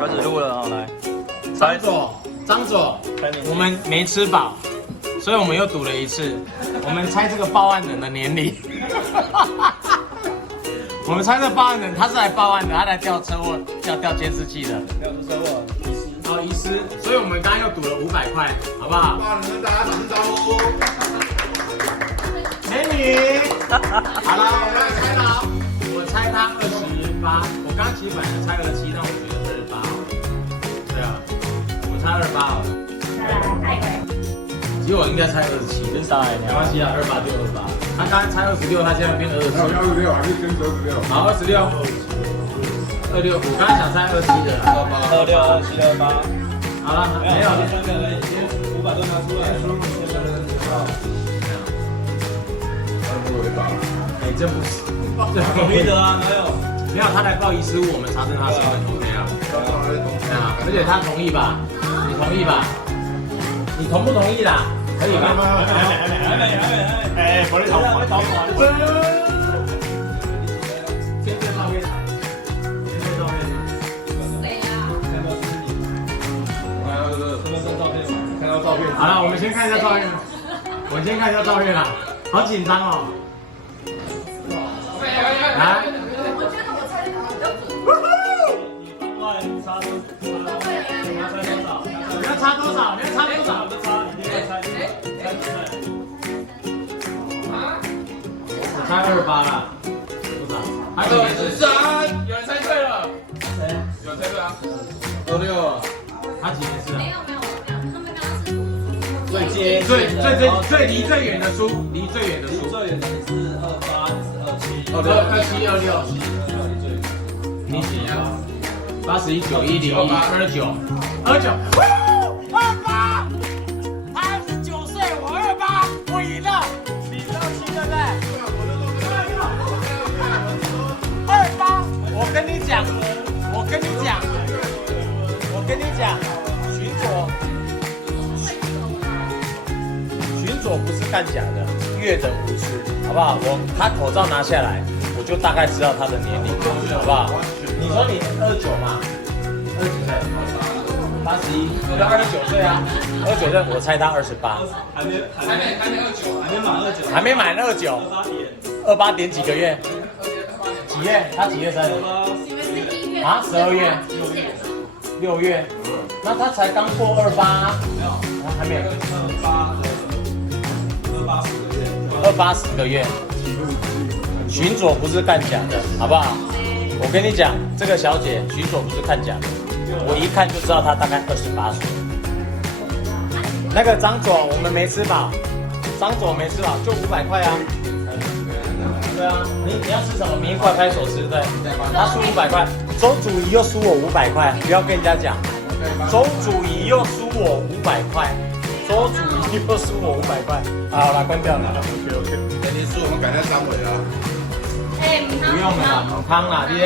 开始录了啊，来，张左，我们没吃饱，所以我们又赌了一次。我们猜这个报案人的年龄。我们猜这个报案人他是来报案的，他来调车祸，调监视器的。调出车祸，遗失。哦，遗失。所以我们刚刚又赌了500块，好不好？报案人跟大家打声招呼。美女。好了，我们来猜了。我猜他28，我刚其实本来猜27，但我觉得28。对啊，我猜28好了。其实我应该猜27，真傻哎，没关系啊，28就28。他刚才猜26，他现在变27。26还是跟着26。好，26。26，我刚才想猜27的。26、27、28。好了，没有了。 3个而已，500都拿出来。哎，真不是，同意的啊，哪有？没有，他来报遗失物，我们查证他身份图没有？啊，而且他同意吧？你同意吧？你同不同意啦？可以吧？还没，哎，不是，会找我。先对照片，先对照片。谁啊？看到照片。好了，我们先看一下照片。我们先看一下照片啦，好紧张哦。来。 我觉得我猜的比较准。你要差多少？你要差多少？我猜28啦。多少？还有23，有人猜对了。谁？有猜对啊。26。他几年是啊？没有，他们刚刚是最离最远的输，离最远的输。最远的是28、27、27、26。你几啊？81、91、02、29。28！他29岁，我28，我赢了。你27对不对？28！我跟你讲，巡佐不是干假的，阅人无数，好不好？他口罩拿下来，我就大概知道他的年龄，好不好？你说你29嘛，20几岁？81，我就29岁啊，29岁，我猜他28，还没满29，还没满29，28点几个月？几月？他几月生日？你们是1月啊12月6月，那他才刚过28，还没有，28、10个月。巡佐不是干假的，好不好？我跟你讲，这个小姐巡佐不是看假的，我一看就知道她大概28岁。那个张左我们没吃饱，张左没吃饱就500块啊。对啊，你要吃什么？明快拍手吃，对。他输500块，周主仪又输我500块，不要跟人家讲。周主仪又输我500块，周主仪又输我500块。好了，关掉了。OK。你输我们改在3尾啊。哎，不用了，母汤啦，你。